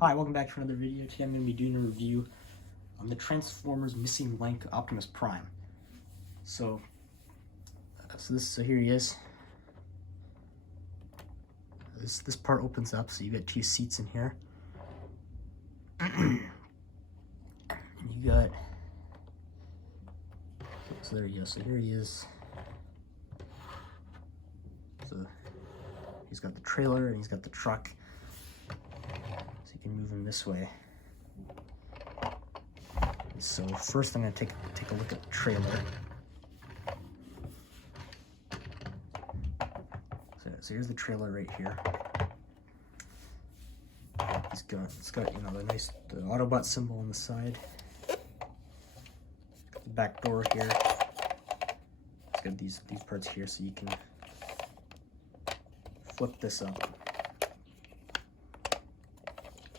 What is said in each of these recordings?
Hi, welcome back to another video. Today I'm going to be doing a review on the Transformers Missing Link Optimus Prime. So here he is. This part opens up, so you got two seats in here. And you got, so there you go. So here he is. So he's got the trailer and he's got the truck. So you can move him this way. So first I'm going to take a look at the trailer. So here's the trailer right here. It's got the nice Autobot symbol on the side. Got the back door here. It's got these parts here, so you can flip this up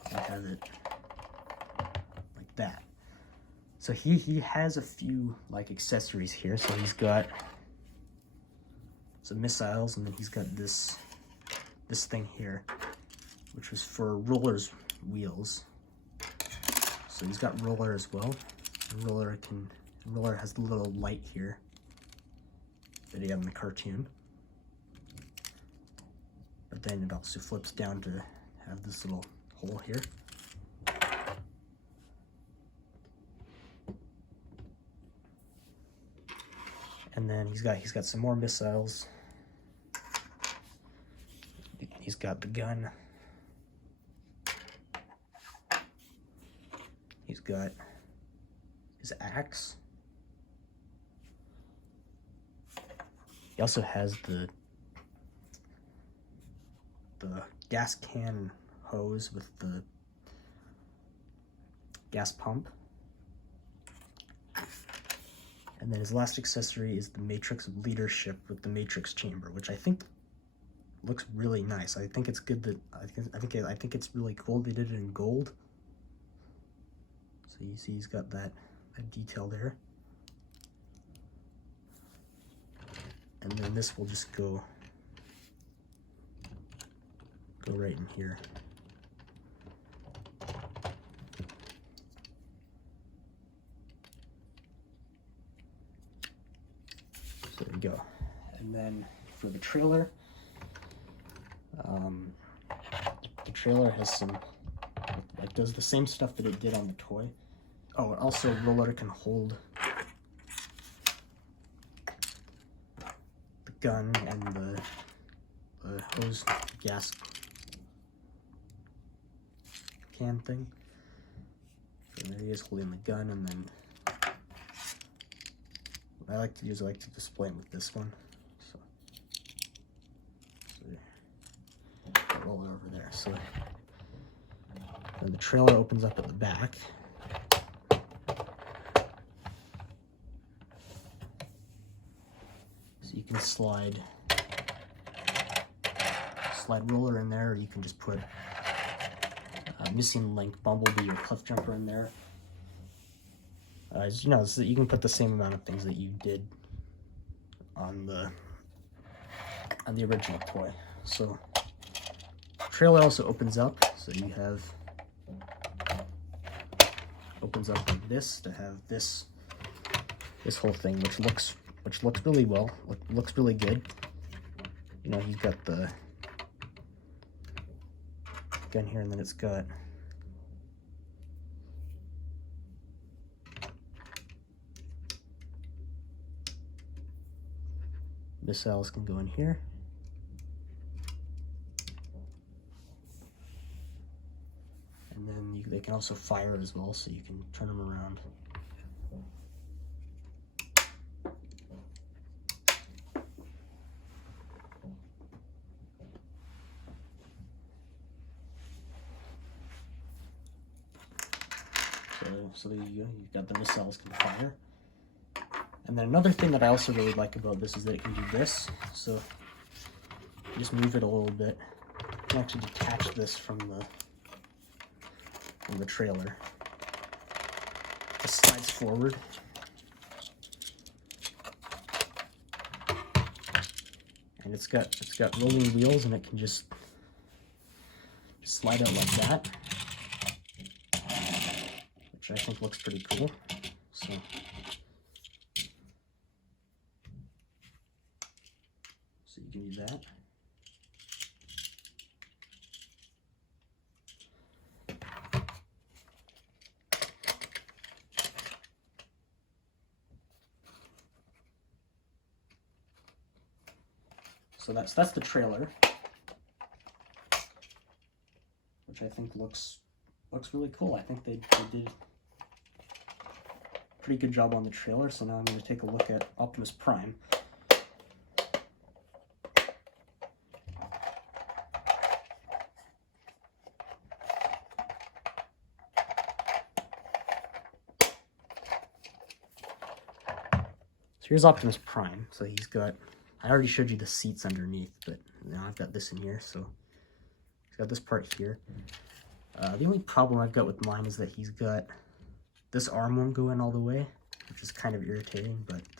and have it like that. So he has a few like accessories here. So he's got some missiles, and then he's got this thing here, which was for Roller's wheels. So he's got Roller as well. And Roller has the little light here that he had in the cartoon. But then it also flips down to have this little hole here. And then he's got some more missiles. He's got the gun. He's got his axe. He also has the gas can hose with the gas pump. And then his last accessory is the Matrix of Leadership with the Matrix Chamber, which I think looks really nice. I think it's good that I think it's really cool they did it in gold. So you see he's got that detail there. And then this will just go right in here. So there we go. And then for the trailer, the trailer has some, it does the same stuff that it did on the toy. Oh, also Roller can hold the gun and the hose gas can thing. So there he is holding the gun, and then what I like to do is I like to display him with this one. So roll it over there. So then the trailer opens up at the back. So you can slide Roller in there, or you can just put Missing Link, Bumblebee, or Cliffjumper in there. As you know, so that you can put the same amount of things that you did on the original toy. So trailer also opens up, so you have opens up like this to have this whole thing, which looks really well, looks really good. You know, he's got the gun here, and then it's got missiles can go in here. And then they can also fire as well, so you can turn them around. So there you go, you've got the missiles can fire. And then another thing that I also really like about this is that it can do this. So you just move it a little bit. You can actually detach this from the trailer. It slides forward. And it's got rolling wheels, and it can just slide out like that. which I think looks pretty cool. So you can do that. So that's the trailer, which I think looks really cool. I think they did a pretty good job on the trailer. So now I'm going to take a look at Optimus Prime. So here's Optimus Prime. So he's got, I already showed you the seats underneath, but now I've got this in here. So he's got this part here. The only problem I've got with mine is that he's got, this arm won't go in all the way, which is kind of irritating, but it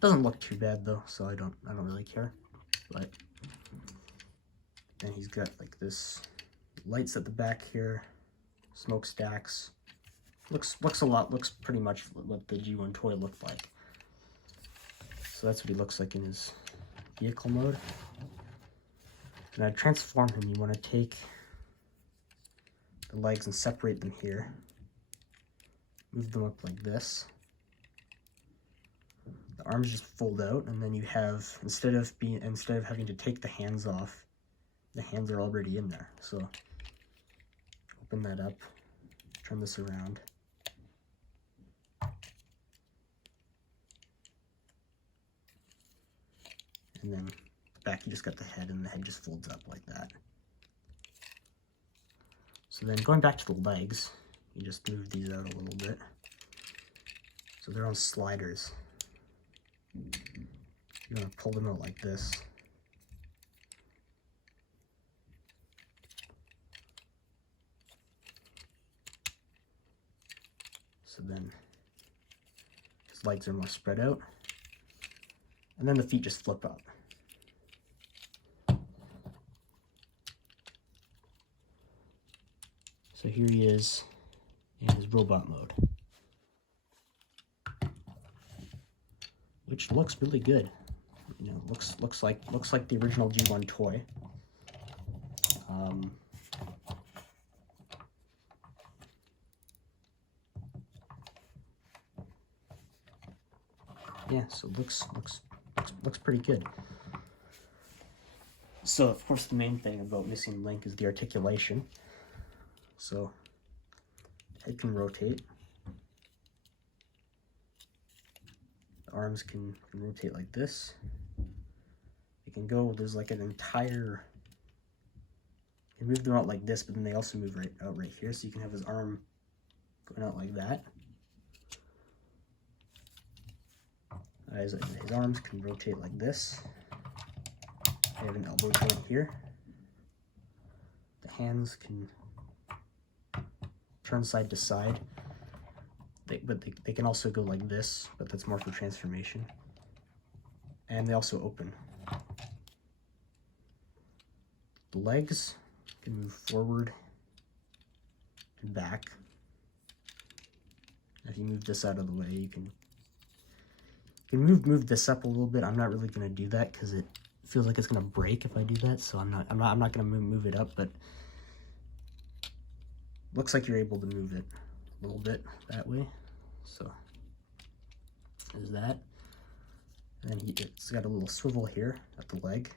doesn't look too bad though, so I don't really care. But then he's got like this lights at the back here, smokestacks. Looks pretty much what the G1 toy looked like. So that's what he looks like in his vehicle mode. And to transform him, you want to take the legs and separate them here. Move them up like this. The arms just fold out, and then you have, instead of having to take the hands off, the hands are already in there. So open that up, turn this around. And then back you just got the head, and the head just folds up like that. So then going back to the legs, you just move these out a little bit. So they're on sliders. You're going to pull them out like this. So then his legs are more spread out. And then the feet just flip up. So here he is in his robot mode, which looks really good. You know, looks like the original G1 toy. Yeah, so looks pretty good. So of course the main thing about Missing Link is the articulation. So head can rotate. The arms can rotate like this. They can go, there's like an entire, you can move them out like this, but then they also move out right here. So you can have his arm going out like that. His arms can rotate like this. They have an elbow joint here. The hands can turn side to side. But they can also go like this, but that's more for transformation. And they also open. The legs can move forward and back. If you move this out of the way, you can move this up a little bit. I'm not really going to do that because it feels like it's going to break if I do that. So I'm not going to move it up, but looks like you're able to move it a little bit that way. So there's that. And then it's got a little swivel here at the leg.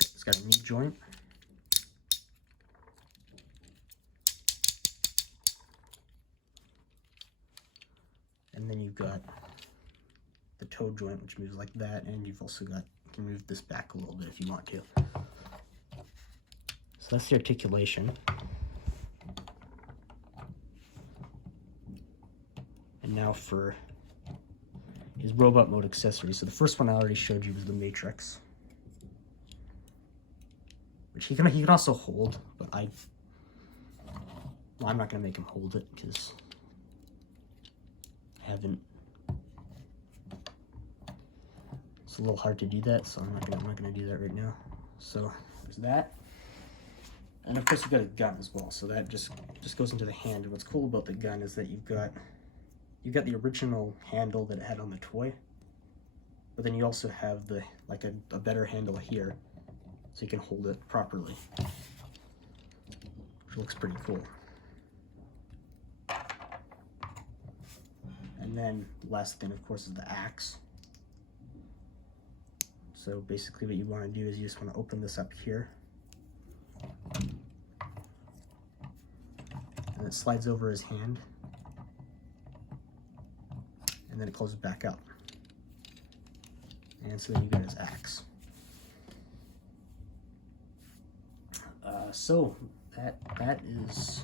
It's got a knee joint. And then you've got the toe joint, which moves like that, and you've also got, you can move this back a little bit if you want to. So that's the articulation. And now for his robot mode accessories. So the first one I already showed you was the Matrix, which he can also hold, but I'm not going to make him hold it because I haven't. It's a little hard to do that, so I'm not gonna do that right now. So there's that. And of course you've got a gun as well, so that just goes into the hand. And what's cool about the gun is that you've got the original handle that it had on the toy, but then you also have the a better handle here, so you can hold it properly, which looks pretty cool. And then the last thing, of course, is the axe. So basically what you want to do is you just want to open this up here, and it slides over his hand, and then it closes back up. And so then you get his axe. So that is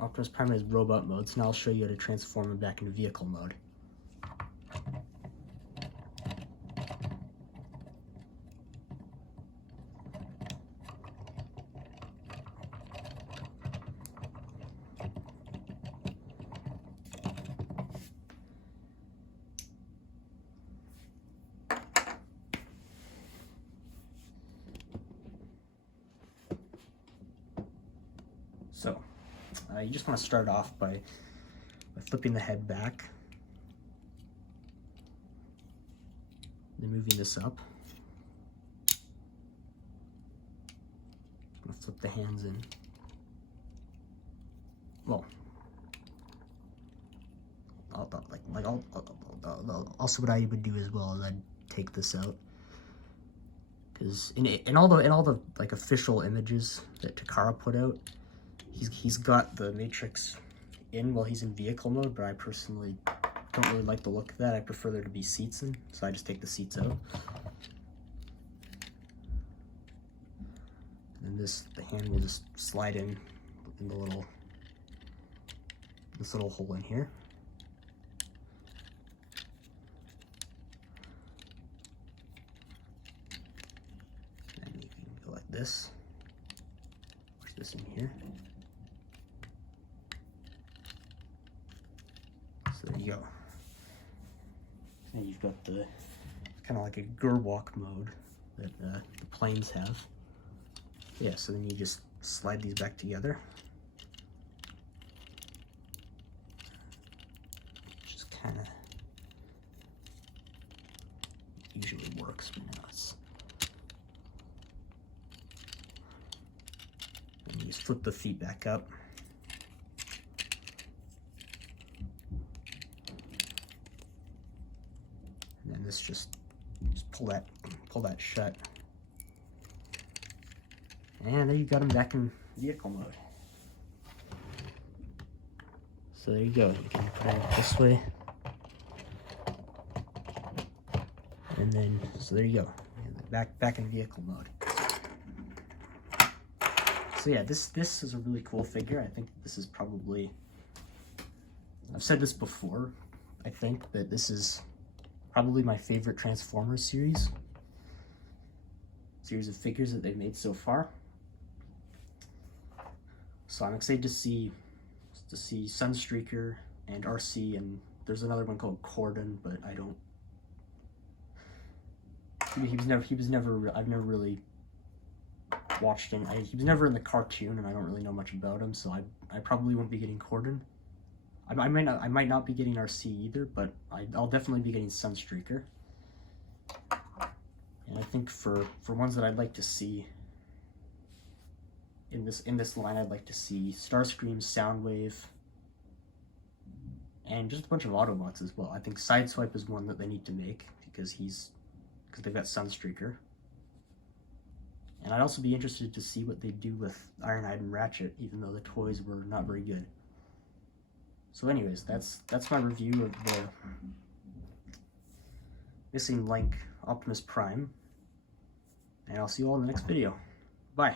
Optimus Prime's robot mode. So now I'll show you how to transform him back into vehicle mode. So, you just want to start off by flipping the head back, then moving this up. I'm going to flip the hands in. Well, also what I would do as well is I'd take this out, because in all the like official images that Takara put out, he's got the Matrix in while he's in vehicle mode, but I personally don't really like the look of that. I prefer there to be seats in, so I just take the seats out. And the hand will just slide in this little hole in here. And you can go like this. Push this in here. So there you go. And you've got the kind of like a Gerwalk mode that the planes have. Yeah, so then you just slide these back together. Just kind of usually works, but now it's. And you just flip the feet back up. And then this just pull that shut. And there you got him back in vehicle mode. So there you go. You can put it this way. And then, so there you go. Back in vehicle mode. So yeah, this is a really cool figure. I think this is probably, I've said this before, I think that this is probably my favorite Transformers series of figures that they've made so far. So I'm excited to see Sunstreaker and RC, and there's another one called Corden, but I don't. I've never really watched him. He was never in the cartoon, and I don't really know much about him, so I probably won't be getting Corden. I might not be getting RC either, but I'll definitely be getting Sunstreaker. And I think for ones that I'd like to see in this line, I'd like to see Starscream, Soundwave, and just a bunch of Autobots as well. I think Sideswipe is one that they need to make because they've got Sunstreaker. And I'd also be interested to see what they do with Ironhide and Ratchet, even though the toys were not very good. So anyways, that's my review of the Missing Link Optimus Prime, and I'll see you all in the next video. Bye.